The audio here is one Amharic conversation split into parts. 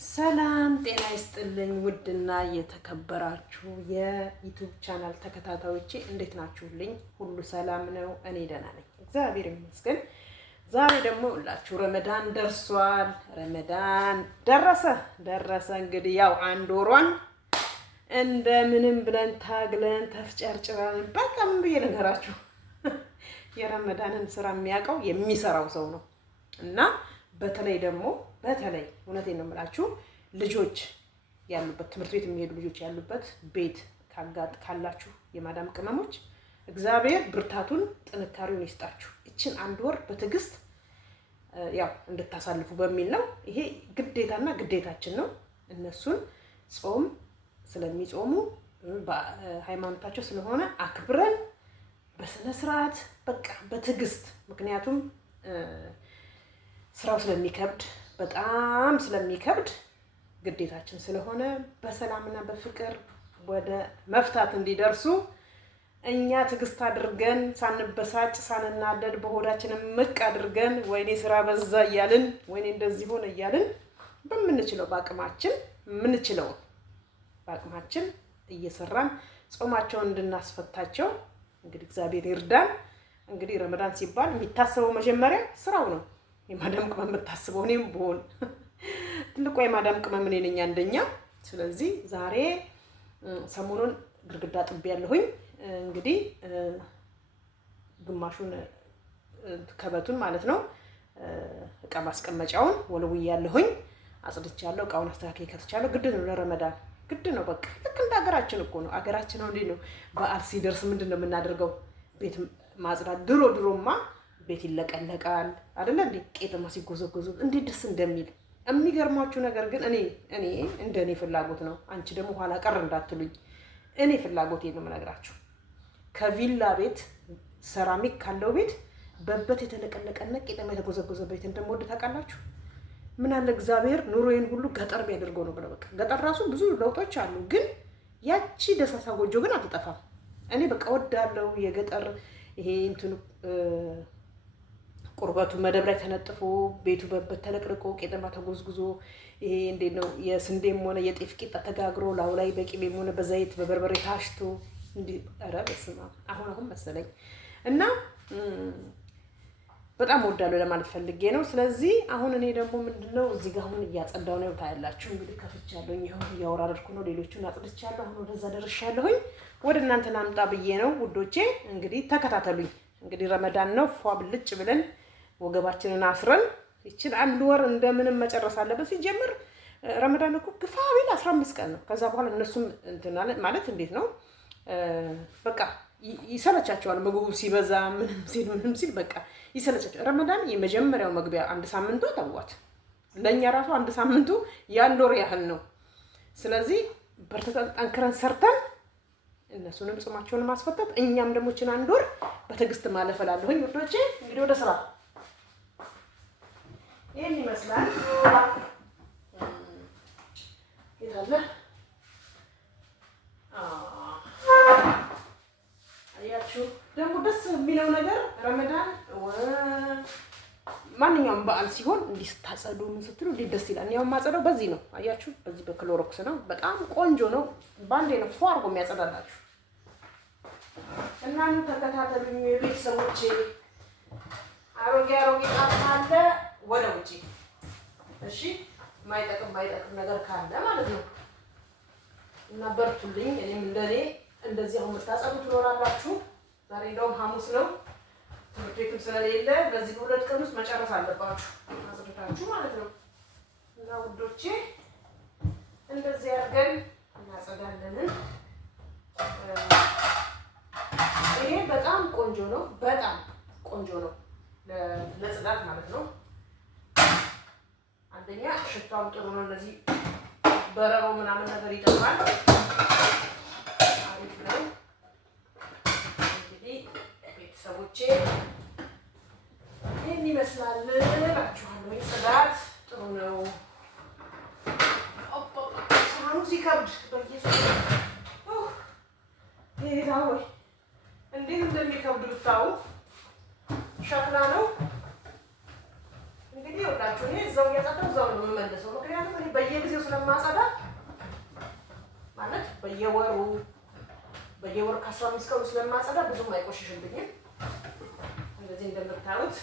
ሰላም ጤና ይስጥልኝ። ውድና የተከበራችሁ የዩቲዩብ ቻናል ተከታታዮቼ እንዴት ናችሁልኝ? ሁሉ ሰላም ነው? እኔ ደህና ነኝ፣ እግዚአብሔር ይመስገን። ዛሬ ደግሞ ሁላችሁ ረመዳን ደርሷል። ረመዳን ደረሰ። እንግዲህ ያው አንድ ወሯን እንደምንም ብለን ታግለን ተፍጨርጭረን በቃም ብዬ ነገራችሁ የረመዳንን ስራ የሚያውቀው የሚሰራው ሰው ነው እና በተለይ እውነቴን ነው የምላችሁ ልጆች ያሉበት ትምህርት ቤት የሚሄዱ ልጆች ያሉበት ቤት ካላችሁ የማዳም ቅመሞች እግዚአብሔር ብርታቱን ጥንካሬውን ይስጣችሁ። እችን አንድ ወር በትዕግስት ያው እንድታሳልፉ በሚል ነው። ይሄ ግዴታና ግዴታችን ነው። እነሱን ጾም ስለሚጾሙ በሃይማኖታቸው ስለሆነ አክብረን በስነ ስርዓት በቃ በትዕግስት ምክንያቱም ስራው ስለሚከብድ በጣም ስለሚከብድ ግዴታችን ስለሆነ በሰላምና በፍቅር ወደ መፍታት እንዲደርሱ እኛ ትዕግስት አድርገን ሳንበሳጭ ሳንናደድ በሆዳችንም ምቅ አድርገን ወይኔ ስራ በዛ እያልን ወይኔ እንደዚህ ሆነ እያልን በምንችለው በአቅማችን እየሰራን ጾማቸውን እንድናስፈታቸው እንግዲህ እግዚአብሔር ይርዳን። እንግዲህ ረመዳን ሲባል የሚታሰበው መጀመሪያ ስራው ነው። የማዳም ቅመም የምታስበው እኔም ብሆን ትልቋ የማዳም ቅመም እኔ ነኝ አንደኛ። ስለዚህ ዛሬ ሰሞኑን ግድግዳ ጥቤ ያለሁኝ እንግዲህ ግማሹን ከበቱን ማለት ነው እቃ ማስቀመጫውን ወለውዬ ያለሁኝ አጽድቻለሁ። እቃውን አስተካክዬ ከትቻለሁ። ግድ ነው ለረመዳን ግድ ነው። በቃ ልክ እንደ ሀገራችን እኮ ነው። ሀገራችን አሁን እንዴት ነው በዓል ሲደርስ ምንድን ነው የምናደርገው? ቤት ማጽዳት። ድሮማ ቤት ይለቀለቃል አይደለ እንዴ? ቄጠማ ሲጎዘጎዙ እንዴት ደስ እንደሚል። የሚገርማችሁ ነገር ግን እኔ እንደኔ ፍላጎት ነው። አንቺ ደግሞ ኋላ ቀር እንዳትሉኝ። እኔ ፍላጎቴን ነው የምነግራችሁ። ከቪላ ቤት ሰራሚክ ካለው ቤት በበት የተለቀለቀና ቄጠማ የተጎዘጎዘ ቤት እንደምወድ ታውቃላችሁ። ምን አለ እግዚአብሔር ኑሮዬን ሁሉ ገጠር ቢያደርገው ነው ብለው። በቃ ገጠር ራሱ ብዙ ለውጦች አሉ፣ ግን ያቺ ደሳሳ ጎጆ ግን አትጠፋም። እኔ በቃ ወዳለው የገጠር ይሄ እንትኑ ቁርበቱ መደብ ላይ ተነጥፎ ቤቱ በበት ተለቅልቆ ቄጠማ ተጎዝጉዞ ይሄ እንዴት ነው የስንዴም ሆነ የጤፍ ቂጣ ተጋግሮ ላዩ ላይ በቂቤም ሆነ በዘይት በበርበሬ ታሽቶ እንዲህ ኧረ በስመ አብ አሁን መሰለኝ እና በጣም ወዳለሁ ለማለት ፈልጌ ነው። ስለዚህ አሁን እኔ ደግሞ ምንድነው እዚህ ጋር አሁን እያጸዳው ነው ታያላችሁ። እንግዲህ ከፍቻለሁኝ፣ ይሁን እያወራረድኩ ነው። ሌሎቹን አጽድቻለሁ። አሁን ወደዛ ደርሻለሁኝ። ወደ እናንተ ላምጣ ብዬ ነው ውዶቼ። እንግዲህ ተከታተሉኝ። እንግዲህ ረመዳን ነው። ፏ ብልጭ ብለን ወገባችንን አስረን ይችን አንድ ወር እንደምንም መጨረስ አለበት። ሲጀምር ረመዳን እኮ ግፋ ቢል 15 ቀን ነው። ከዛ በኋላ እነሱም እንትን ማለት እንዴት ነው በቃ ይሰለቻቸዋል። ምግቡ ሲበዛ ምንም ሲል በቃ ይሰለቻቸዋል። ረመዳን የመጀመሪያው መግቢያ አንድ ሳምንቱ ተዋት። ለእኛ ራሱ አንድ ሳምንቱ የአንድ ወር ያህል ነው። ስለዚህ በርትተን ጠንክረን ሰርተን እነሱንም ጾማቸውን ማስፈታት እኛም ደግሞ ችን አንድ ወር በትዕግስት ማለፍ እላለሁኝ ውዶቼ። እንግዲህ ወደ ስራ ይሄን ይመስላል። ይታለ አያችሁ ደግሞ ደስ የሚለው ነገር ረመዳን ማንኛውም በዓል ሲሆን እንዲህ ስታጸዱ ምን ስትሉ እንዴት ደስ ይላል። እኔው ማጸዳው በዚህ ነው። አያችሁ በዚህ በክሎሮክስ ነው። በጣም ቆንጆ ነው። ባንዴ ነው ፏ አድርጎ የሚያጸዳላችሁ። እናንተ ተከታተሉኝ ቤተሰቦቼ። አሮጌ ጣጣ አለ ወደ ውጪ። እሺ ማይጠቅም ነገር ካለ ማለት ነው። እና በርቱልኝ። እኔም እንደኔ እንደዚህ አሁን የምታጸዱ ትኖራላችሁ። ዛሬ እንደውም ሐሙስ ነው፣ ትምህርት ቤትም ስለሌለ በዚህ በሁለት ቀን ውስጥ መጨረስ አለባችሁ አጽድታችሁ ማለት ነው። እና ውዶቼ እንደዚህ አድርገን እናጸዳለን። ይሄ በጣም ቆንጆ ነው። በጣም ቆንጆ ነው ለጽዳት ማለት ነው። አንደኛ ሽታውም ጥሩ ነው። እነዚህ በረሮ ምናምን ነገር ይጠፋል። አሪፍ ነው። እንግዲህ ቤተሰቦቼ ይህን ይመስላል እላችኋለሁ። ጽዳት ጥሩ ነው። ሳህኑ ሲከብድ በየሱስ ይሄዳ ወይ እንዴት እንደሚከብድ ብታዩ። ሸክላ ነው እንግዲህ ወዳችሁ። እኔ እዛው እዛው እያጸዳሁ እዛው ነው የምመለሰው። ምክንያቱም እኔ በየጊዜው ስለማጸዳ ማለት በየወሩ ከ15 ቀኑ ስለማጸዳ ብዙም አይቆሽሽብኝም። እንደዚህ እንደምታዩት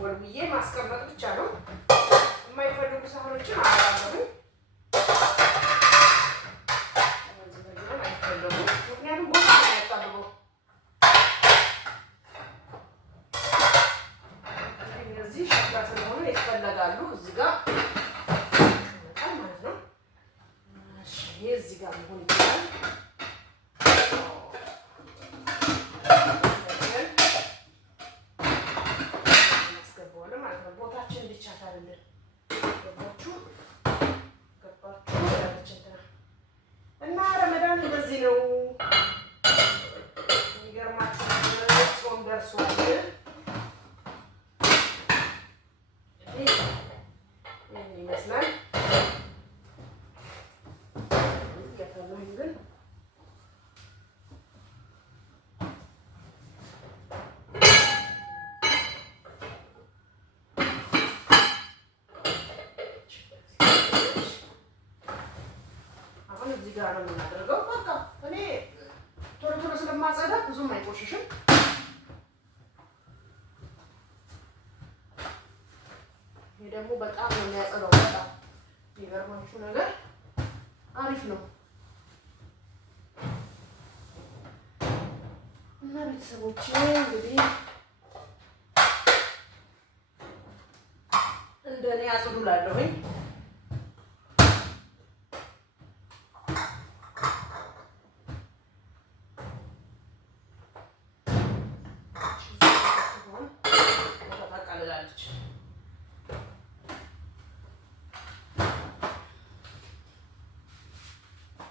ወልብዬ ማስቀመጥ ብቻ ነው። የማይፈልጉ ሳህኖችን አወራለሁ። ምክንያቱም ቦታ ነው የሚያጣብበው። እነዚህ ሸክላ ስለሆኑ ይፈለጋሉ። እዚህ ጋር ማለት ነው። ይሄ እዚህ ጋር መሆን ይችላል። እናስገባዋለን ማለት ነው። ቦታችን እንዲቻቻልልን ገባችሁ እና ረመዳን እንደዚህ ነው። የሚገርማችሁ ጾም ደርሷል። ይህን ይመስላል። እያፈላሁኝ ግን እዚህ ጋር ነው የምናደርገው። በቃ እኔ ቶሎ ቶሎ ስለማጸዳ ብዙም አይቆሽሽም። ይሄ ደግሞ በጣም ነው የሚያጸዳው። በጣም የሚገርማችሁ ነገር አሪፍ ነው እና ቤተሰቦቼ እንግዲህ እንደኔ አጽዱ እላለሁኝ።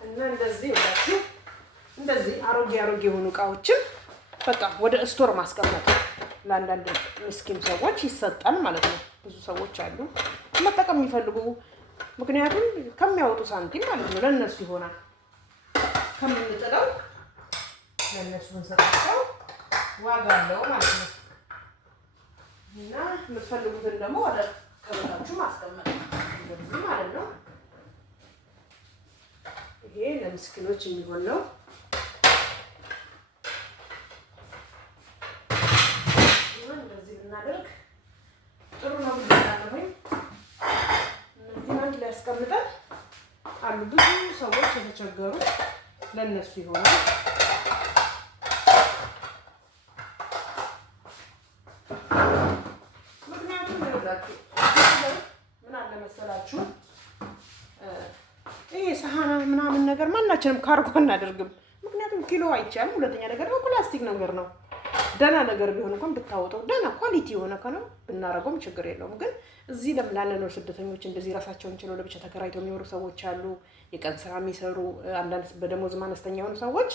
እና እንደዚህ ወዳችሁ እንደዚህ አሮጌ የሆኑ እቃዎችን በቃ ወደ ስቶር ማስቀመጥ ለአንዳንድ ምስኪን ሰዎች ይሰጣል ማለት ነው። ብዙ ሰዎች አሉ መጠቀም የሚፈልጉ፣ ምክንያቱም ከሚያወጡ ሳንቲም ማለት ነው ለእነሱ ይሆናል። ከምንጥለው ለእነሱ ብንሰጣቸው ዋጋ አለው ማለት ነው። እና የምትፈልጉትን ደግሞ ወደ ከቤታችሁ ማስቀመጥ እንደዚህ ማለት ነው። ይሄ ለምስኪኖች የሚሆን ነው። እንደዚህ ብናደርግ ጥሩ ነው ብያለሁኝ። እነዚህን አንድ ላይ አስቀምጠን አሉ ብዙ ሰዎች የተቸገሩ ለእነሱ ይሆናል። ምክንያቱም ይኸውላችሁ ምን አለ መሰላችሁ ይሄ ሳህና ምናምን ነገር ማናችንም ካርጎ አናደርግም። ምክንያቱም ኪሎ አይቻልም። ሁለተኛ ነገር ነው ፕላስቲክ ነገር ነው። ደህና ነገር ቢሆን እንኳን ብታወጣው ደህና ኳሊቲ የሆነ ከሆነ ብናረገውም ችግር የለውም። ግን እዚህ ለምላለነው ስደተኞች እንደዚህ ራሳቸውን ችለው ለብቻ ተከራይተው የሚኖሩ ሰዎች አሉ። የቀን ስራ የሚሰሩ አንዳንድ በደሞዝ አነስተኛ የሆኑ ሰዎች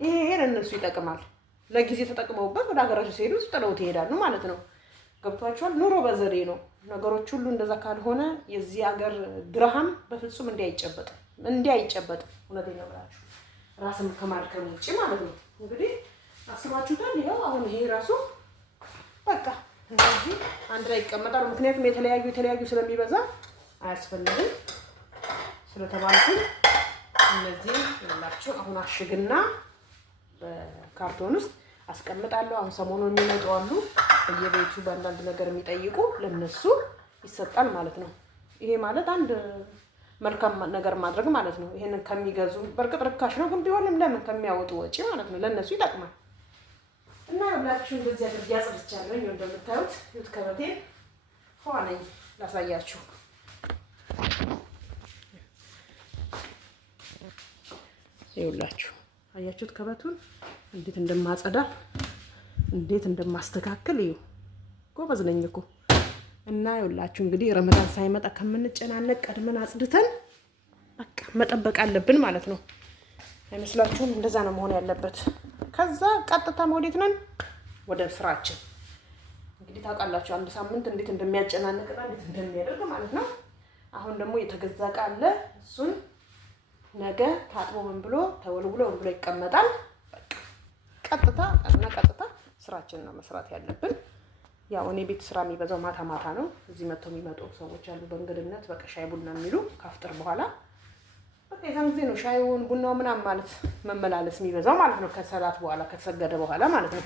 ይሄ ለእነሱ ይጠቅማል። ለጊዜ ተጠቅመውበት ወደ ሀገራቸው ሲሄዱ ጥለውት ይሄዳሉ ማለት ነው። ገብቷቸዋል። ኑሮ በዘዴ ነው። ነገሮች ሁሉ እንደዛ ካልሆነ የዚህ ሀገር ድርሃም በፍጹም እንዲያይጨበጥ እውነቴን ነው ብላችሁ ራስን ከማድከም ውጭ ማለት ነው። እንግዲህ አስባችሁታል። ይኸው አሁን ይሄ ራሱ በቃ እንደዚህ አንድ ላይ ይቀመጣሉ። ምክንያቱም የተለያዩ ስለሚበዛ አያስፈልግም ስለተባልኩኝ እነዚህ ይላችሁ አሁን አሽግና በካርቶን ውስጥ አስቀምጣለሁ። አሁን ሰሞኑን የሚመጡ አሉ በየቤቱ በአንዳንድ ነገር የሚጠይቁ ለነሱ ይሰጣል ማለት ነው። ይሄ ማለት አንድ መልካም ነገር ማድረግ ማለት ነው። ይሄንን ከሚገዙ በርግጥ ርካሽ ነው፣ ግን ቢሆንም ለምን ከሚያወጡ ወጪ ማለት ነው ለነሱ ይጠቅማል። እና ሁላችሁ እንደዚህ አድርጌ አጽድቻለሁ። እንደምታዩት ይሁት ከበቴ ፏ ነኝ። ላሳያችሁ ይኸውላችሁ አያችሁት ከበቱን እንዴት እንደማጸዳ እንዴት እንደማስተካከል እዩ። ጎበዝ ነኝ እኮ። እና ይኸውላችሁ እንግዲህ ረመዳን ሳይመጣ ከምንጨናነቅ ቀድመን አጽድተን በቃ መጠበቅ አለብን ማለት ነው። አይመስላችሁም? እንደዛ ነው መሆን ያለበት። ከዛ ቀጥታ ወዴት ነን? ወደ ስራችን። እንግዲህ ታውቃላችሁ አንድ ሳምንት እንዴት እንደሚያጨናንቅና እንዴት እንደሚያደርግ ማለት ነው። አሁን ደግሞ የተገዛ ዕቃ አለ። እሱን ነገ ታጥቦ ምን ብሎ ተወልውሎ ምን ብሎ ይቀመጣል። በቃ ቀጥታ ስራችን ነው መስራት ያለብን። ያው እኔ ቤት ስራ የሚበዛው ማታ ማታ ነው። እዚህ መጥተው የሚመጡ ሰዎች አሉ በእንግድነት በቃ ሻይ ቡና የሚሉ ካፍጥር በኋላ በቃ የዛን ጊዜ ነው ሻይውን ቡናው ምናምን ማለት መመላለስ የሚበዛው ማለት ነው። ከሰላት በኋላ ከተሰገደ በኋላ ማለት ነው።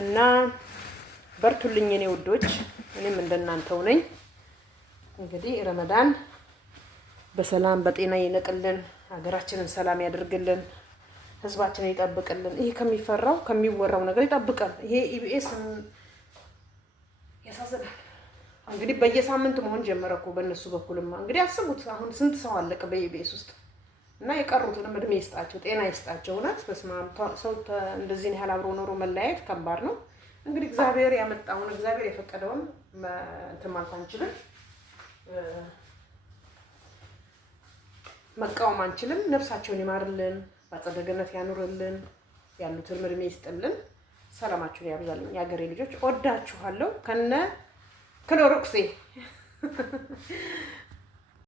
እና በርቱልኝ እኔ ውዶች፣ እኔም እንደናንተው ነኝ። እንግዲህ ረመዳን በሰላም በጤና ይነቅልን፣ ሀገራችንን ሰላም ያደርግልን፣ ህዝባችንን ይጠብቅልን። ይሄ ከሚፈራው ከሚወራው ነገር ይጠብቃል። ይሄ ኢቢኤስ ያሳዝናል። እንግዲህ በየሳምንቱ መሆን ጀመረ እኮ በእነሱ በኩልማ። እንግዲህ አስቡት አሁን ስንት ሰው አለቀ በኢቢኤስ ውስጥ። እና የቀሩትንም እድሜ ይስጣቸው፣ ጤና ይስጣቸው። እውነት በስመ አብ ሰው እንደዚህ ያህል አብሮ ኖሮ መለያየት ከባድ ነው። እንግዲህ እግዚአብሔር ያመጣውን እግዚአብሔር የፈቀደውን እንትን ማለት አንችልም፣ መቃወም አንችልም። ነፍሳቸውን ይማርልን፣ በአጸደ ገነት ያኑርልን፣ ያሉትን እድሜ ይስጥልን፣ ሰላማችሁን ያብዛልኝ። የሀገሬ ልጆች ወዳችኋለሁ ከነ ክሎሮክሴ